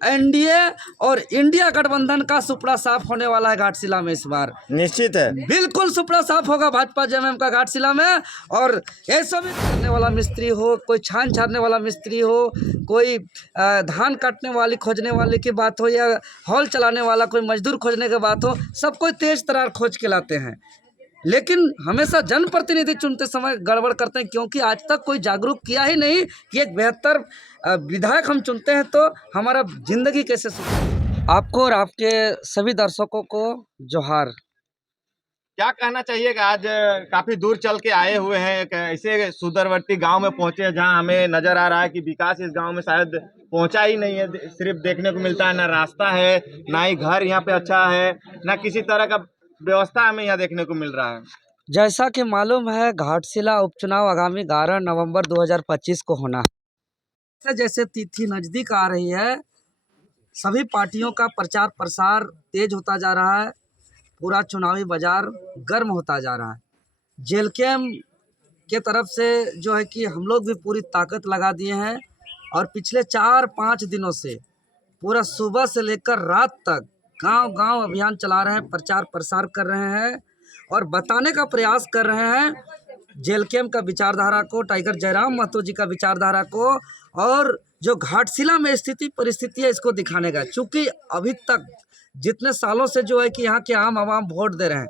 NDA और India गठबंधन का सुपड़ा साफ होने वाला है घाटशिला में इस बार। निश्चित है। बिल्कुल सुपड़ा साफ होगा भाजपा जेएमएम का घाटशिला में। और ऐसा भी करने वाला मिस्त्री हो, कोई छान छानने वाला मिस्त्री हो, कोई धान काटने वाली खोजने वाले की बात हो, या हॉल चलाने वाला कोई मजदूर खोजने की बात हो, सब कोई तेज तरार खोज के लाते हैं। लेकिन हमेशा जनप्रतिनिधि चुनते समय गड़बड़ करते हैं, क्योंकि आज तक कोई जागरूक किया ही नहीं कि एक बेहतर विधायक हम चुनते हैं तो हमारा जिंदगी कैसे सुधरे। आपको और आपके सभी दर्शकों को जोहार। क्या कहना चाहिएगा, आज काफी दूर चल के आए हुए हैं, एक ऐसे सुदूरवर्ती गांव में पहुंचे हैं जहां हमें नजर आ रहा है कि विकास इस गांव में शायद पहुंचा ही नहीं है। सिर्फ देखने को मिलता है, ना रास्ता है, ना ही घर यहाँ पे अच्छा है, ना किसी तरह का व्यवस्था हमें यहाँ देखने को मिल रहा है। जैसा कि मालूम है, घाटशिला उपचुनाव आगामी 11 नवंबर 2025 को होना है। जैसे तिथि नज़दीक आ रही है, सभी पार्टियों का प्रचार प्रसार तेज होता जा रहा है, पूरा चुनावी बाजार गर्म होता जा रहा है। जेलकेम के तरफ से जो है कि हम लोग भी पूरी ताकत लगा दिए हैं, और पिछले 4-5 दिनों से पूरा सुबह से लेकर रात तक गांव-गांव अभियान चला रहे हैं, प्रचार प्रसार कर रहे हैं और बताने का प्रयास कर रहे हैं जेलकेम का विचारधारा को, टाइगर जयराम महतो जी का विचारधारा को, और जो घाटशिला में स्थिति परिस्थिति है इसको दिखाने का। चूँकि अभी तक जितने सालों से जो है कि यहाँ के आम आवाम वोट दे रहे हैं,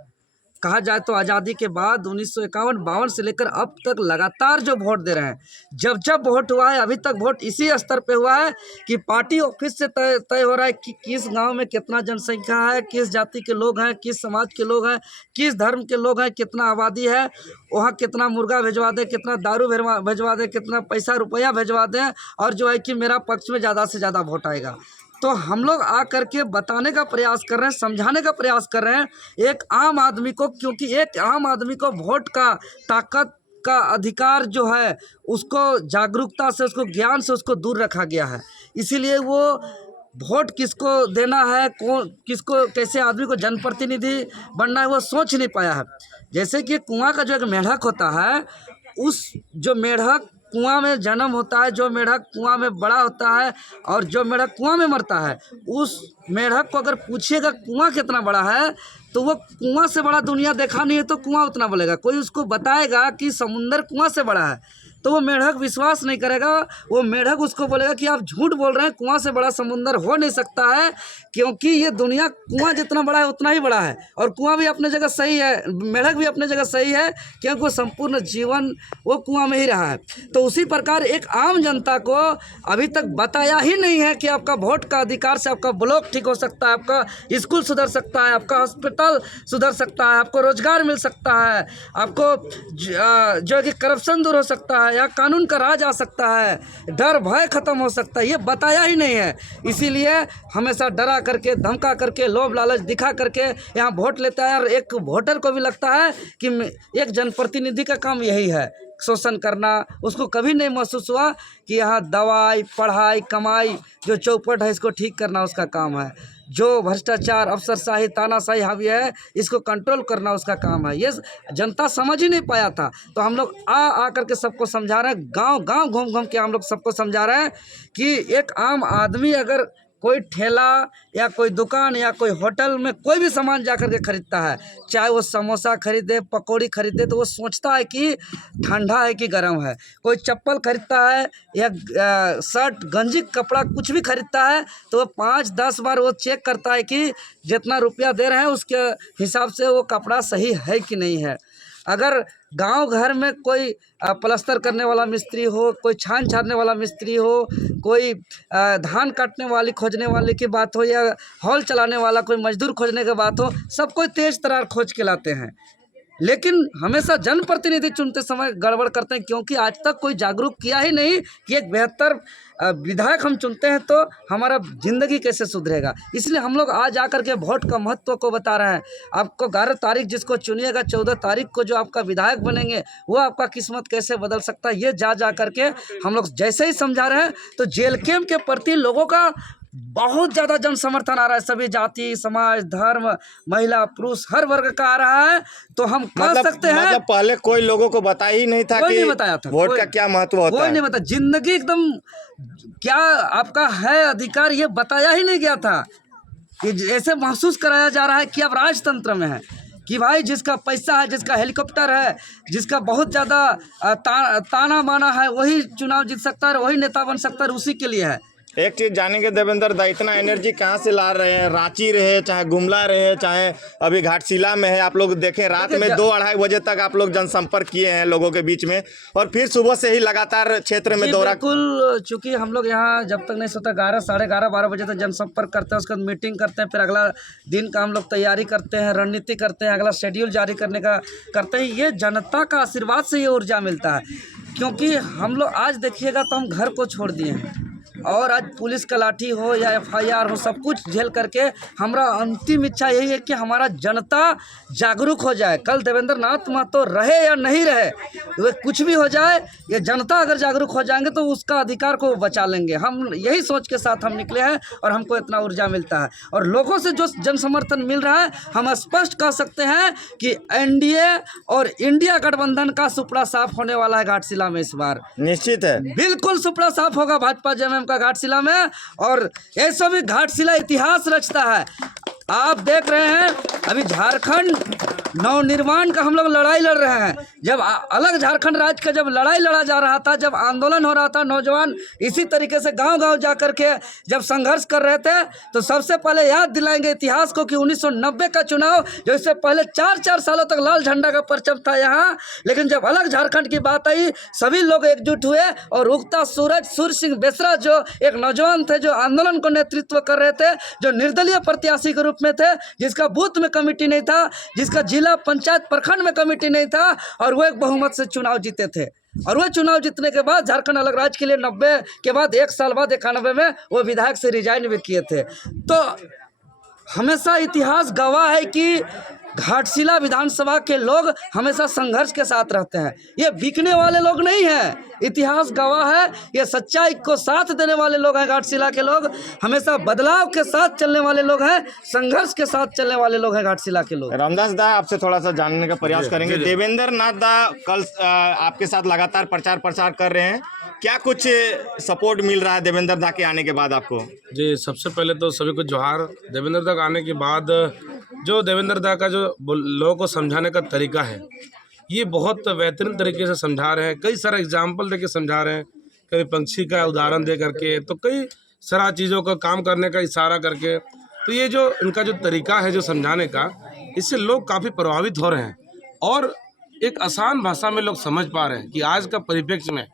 कहा जाए तो आज़ादी के बाद 1951-52 से लेकर अब तक लगातार जो वोट दे रहे हैं, जब जब वोट हुआ है अभी तक वोट इसी स्तर पे हुआ है कि पार्टी ऑफिस से तय हो रहा है कि किस गांव में कितना जनसंख्या है, किस जाति के लोग हैं, किस समाज के लोग हैं, किस धर्म के लोग हैं, कितना आबादी है, वहाँ कितना मुर्गा भिजवा दें, कितना दारू भिजवा दें, कितना पैसा रुपया भिजवा दें, और जो है कि मेरा पक्ष में ज़्यादा से ज़्यादा वोट आएगा। तो हम लोग आ करके बताने का प्रयास कर रहे हैं, समझाने का प्रयास कर रहे हैं एक आम आदमी को, क्योंकि एक आम आदमी को वोट का ताकत का अधिकार जो है उसको जागरूकता से, उसको ज्ञान से उसको दूर रखा गया है। इसीलिए वो वोट किसको देना है, कौन किसको, कैसे आदमी को जनप्रतिनिधि बनना है, वो सोच नहीं पाया है। जैसे कि कुआं का जो एक मेढक होता है, उस जो मेढक कुआं में जन्म होता है, जो मेढक कुआं में बड़ा होता है, और जो मेढक कुआं में मरता है, उस मेढक को अगर पूछिएगा कुआं कितना बड़ा है, तो वो कुआं से बड़ा दुनिया देखा नहीं है तो कुआं उतना बोलेगा। कोई उसको बताएगा कि समुंदर कुआं से बड़ा है तो वो मेढक विश्वास नहीं करेगा, वो मेढक उसको बोलेगा कि आप झूठ बोल रहे हैं, कुआं से बड़ा समुंदर हो नहीं सकता है, क्योंकि ये दुनिया कुआं जितना बड़ा है उतना ही बड़ा है। और कुआं भी अपने जगह सही है, मेढक भी अपने जगह सही है, क्योंकि वो संपूर्ण जीवन वो कुआं में ही रहा है। तो उसी प्रकार एक आम जनता को अभी तक बताया ही नहीं है कि आपका वोट का अधिकार से आपका ब्लॉक ठीक हो सकता है, आपका स्कूल सुधर सकता है, आपका हॉस्पिटल सुधर सकता है, आपको रोजगार मिल सकता है, आपको जो है कि करप्शन दूर हो सकता है, या कानून का राज आ सकता है, डर भय खत्म हो सकता है, ये बताया ही नहीं है। इसीलिए हमेशा डरा करके, धमका करके, लोभ लालच दिखा करके यहाँ वोट लेता है। और एक वोटर को भी लगता है कि एक जनप्रतिनिधि का काम यही है, शोषण करना। उसको कभी नहीं महसूस हुआ कि यहाँ दवाई, पढ़ाई, कमाई जो चौपट है इसको ठीक करना उसका काम है, जो भ्रष्टाचार, अफसरशाही, तानाशाही हावी है इसको कंट्रोल करना उसका काम है। ये जनता समझ ही नहीं पाया था। तो हम लोग आ करके सबको समझा रहे हैं, गांव गांव घूम घूम के हम लोग सबको समझा रहे हैं कि एक आम आदमी अगर कोई ठेला या कोई दुकान या कोई होटल में कोई भी सामान जा कर के खरीदता है, चाहे वो समोसा खरीदे, पकौड़ी खरीदे, तो वो सोचता है कि ठंडा है कि गर्म है। कोई चप्पल खरीदता है या शर्ट, गंजी, कपड़ा कुछ भी खरीदता है तो वो 5-10 बार वो चेक करता है कि जितना रुपया दे रहे हैं उसके हिसाब से वो कपड़ा सही है कि नहीं है। अगर गांव घर में कोई प्लास्टर करने वाला मिस्त्री हो, कोई छान छानने वाला मिस्त्री हो, कोई धान काटने वाली खोजने वाले की बात हो, या हॉल चलाने वाला कोई मजदूर खोजने की बात हो, सब कोई तेज तरार खोज के लाते हैं। लेकिन हमेशा जनप्रतिनिधि चुनते समय गड़बड़ करते हैं, क्योंकि आज तक कोई जागरूक किया ही नहीं कि एक बेहतर विधायक हम चुनते हैं तो हमारा ज़िंदगी कैसे सुधरेगा। इसलिए हम लोग आज आकर के वोट का महत्व को बता रहे हैं। आपको 11 तारीख जिसको चुनिएगा, 14 तारीख को जो आपका विधायक बनेंगे वो आपका किस्मत कैसे बदल सकता है, ये जा करके हम लोग जैसे ही समझा रहे हैं। तो जेलकेम के प्रति लोगों का बहुत ज़्यादा जन समर्थन आ रहा है, सभी जाति, समाज, धर्म, महिला, पुरुष, हर वर्ग का आ रहा है। तो हम कह सकते हैं, मतलब पहले कोई लोगों को बता ही नहीं था कोई कि नहीं बताया था, वोट का क्या महत्व होता कोई है। नहीं बता, जिंदगी एकदम क्या आपका है अधिकार ये बताया ही नहीं गया था। कि ऐसे महसूस कराया जा रहा है कि अब राजतंत्र में है, कि भाई जिसका पैसा है, जिसका हेलीकॉप्टर है, जिसका बहुत ज़्यादा ताना माना है, वही चुनाव जीत सकता है, वही नेता बन सकता है, उसी के लिए है। एक चीज जानेंगे देवेंद्र दा, इतना एनर्जी कहाँ से ला रहे हैं? रांची रहे, चाहे गुमला रहे, चाहे अभी घाटशिला में है, आप लोग देखें रात में 2-2:30 बजे तक आप लोग जनसंपर्क किए हैं लोगों के बीच में, और फिर सुबह से ही लगातार क्षेत्र में दौरा। बिल्कुल, चूंकि हम लोग यहाँ जब तक नहीं सोता 11, 11:30, 12 बजे तक जनसंपर्क करते हैं, उसके बाद मीटिंग करते हैं, फिर अगला दिन का हम लोग तैयारी करते हैं, रणनीति करते हैं, अगला शेड्यूल जारी करने का करते हैं। ये जनता का आशीर्वाद से ये ऊर्जा मिलता है, क्योंकि हम लोग आज देखिएगा तो हम घर को छोड़ दिए हैं, और आज पुलिस का लाठी हो या FIR हो, सब कुछ झेल करके हमारा अंतिम इच्छा यही है कि हमारा जनता जागरूक हो जाए। कल देवेंद्र नाथ महतो रहे या नहीं रहे, वे कुछ भी हो जाए, ये जनता अगर जागरूक हो जाएंगे तो उसका अधिकार को बचा लेंगे। हम यही सोच के साथ हम निकले हैं, और हमको इतना ऊर्जा मिलता है, और लोगों से जो जन समर्थन मिल रहा है, हम स्पष्ट कह सकते हैं कि NDA और इंडिया गठबंधन का सुपड़ा साफ होने वाला है घाटशिला में इस बार। निश्चित है, बिल्कुल सुपड़ा साफ होगा भाजपा JMM का घाटशिला में, और ऐसा भी घाटशिला इतिहास रचता है। आप देख रहे हैं अभी झारखंड नवनिर्माण का हम लोग लड़ाई लड़ रहे हैं। जब अलग झारखंड राज्य का जब लड़ाई लड़ा जा रहा था, जब आंदोलन हो रहा था, नौजवान इसी तरीके से गांव-गांव जा कर के जब संघर्ष कर रहे थे, तो सबसे पहले याद दिलाएंगे इतिहास को कि 1990 का चुनाव, जो इससे पहले 4-4 सालों तक लाल झंडा का परचम था यहाँ, लेकिन जब अलग झारखंड की बात आई, सभी लोग एकजुट हुए, और उगता सूरज सूर्य सिंह बेसरा जो एक नौजवान थे, जो आंदोलन को नेतृत्व कर रहे थे, जो निर्दलीय प्रत्याशी के रूप में थे, जिसका बूथ में कमेटी नहीं था, जिसका जिला पंचायत प्रखंड में कमेटी नहीं था, और वो एक बहुमत से चुनाव जीते थे। और वो चुनाव जीतने के बाद झारखंड अलग राज्य के लिए 90 के बाद 1 साल बाद 91 में वो विधायक से रिजाइन भी किए थे। तो हमेशा इतिहास गवाह है कि घाटशिला विधानसभा के लोग हमेशा संघर्ष के साथ रहते हैं। ये बिकने वाले लोग नहीं हैं, इतिहास गवाह है, ये सच्चाई को साथ देने वाले लोग हैं। घाटशिला के लोग हमेशा बदलाव के साथ चलने वाले लोग हैं, संघर्ष के साथ चलने वाले लोग हैं घाटशिला के लोग। रामदास दा, आपसे थोड़ा सा जानने का प्रयास करेंगे। देवेंद्र नाथ दा कल आपके साथ लगातार प्रचार प्रसार कर रहे हैं, क्या कुछ सपोर्ट मिल रहा है देवेंद्र दा के आने के बाद आपको? जी, सबसे पहले तो सभी को जोहार। देवेंद्र दा आने के बाद जो देवेंद्र दा का जो लोगों को समझाने का तरीका है, ये बहुत बेहतरीन तरीके से समझा रहे हैं। कई सारे एग्जाम्पल दे के समझा रहे हैं, कभी पंछी का उदाहरण दे करके, तो कई सारा चीज़ों का काम करने का इशारा करके। तो ये जो इनका जो तरीका है जो समझाने का, इससे लोग काफ़ी प्रभावित हो रहे हैं, और एक आसान भाषा में लोग समझ पा रहे हैं कि आज का परिप्रेक्ष्य में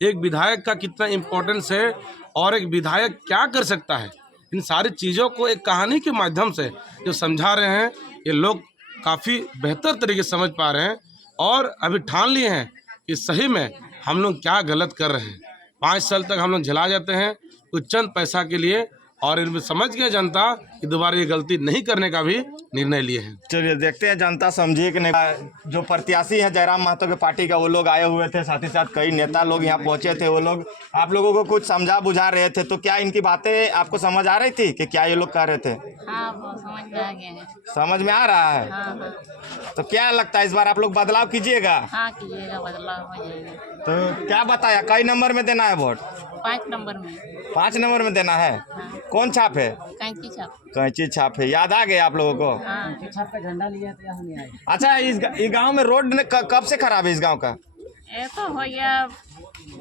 एक विधायक का कितना इम्पोर्टेंस है, और एक विधायक क्या कर सकता है। इन सारी चीज़ों को एक कहानी के माध्यम से जो समझा रहे हैं, ये लोग काफ़ी बेहतर तरीके से समझ पा रहे हैं, और अभी ठान लिए हैं कि सही में हम लोग क्या गलत कर रहे हैं। 5 साल तक हम लोग झेला जाते हैं कुछ चंद पैसा के लिए, और इनमें समझ गया जनता कि दोबारा ये गलती नहीं करने का भी निर्णय लिए हैं। चलिए देखते हैं जनता समझिए कि नहीं। जो प्रत्याशी हैं जयराम महतो के पार्टी का, वो लोग आए हुए थे, साथ ही साथ कई नेता लोग यहाँ पहुँचे थे। वो लोग आप लोगों को कुछ समझा बुझा रहे थे, तो क्या इनकी बातें आपको समझ आ रही थी कि क्या ये लोग कह रहे थे? हाँ, वो समझ में आ गए हैं। समझ में आ रहा है? हाँ। तो क्या लगता है इस बार आप लोग बदलाव कीजिएगा? हाँ, कीजिएगा, बदलाव हो जाएगा। तो क्या बताया, कई नंबर में देना है वोट? 5 नंबर में। 5 नंबर में देना है। कौन छाप है? कैंची छाप। कैंची छाप है, याद आ गया आप लोगों को? हाँ। छाप का झंडा लिया तो यहाँ नहीं आए। अच्छा, इस गांव में रोड कब से खराब है इस गांव का? ये तो हो गया,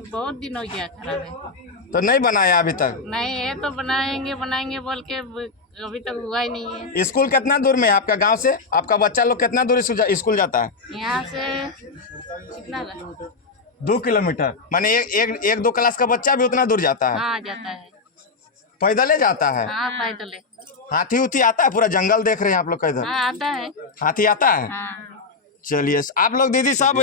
बहुत दिन हो गया खराब है। तो नहीं बनाया अभी तक? नहीं, ये तो बनाएंगे बोल के अभी तक हुआ ही नहीं है। स्कूल कितना दूर में है आपका गांव से? आपका बच्चा लोग कितना दूर स्कूल जाता है? यहाँ से कितना 2 किलोमीटर। माने एक 2 क्लास का बच्चा भी उतना दूर जाता है? हाँ, जाता है। पैदल ही जाता है? हाँ, पैदल है। हाथी उथी आता है? पूरा जंगल देख रहे हैं आप लोग का इधर? हाँ, आता है। हाथी आता है? हाँ। चलिए आप लोग दीदी सब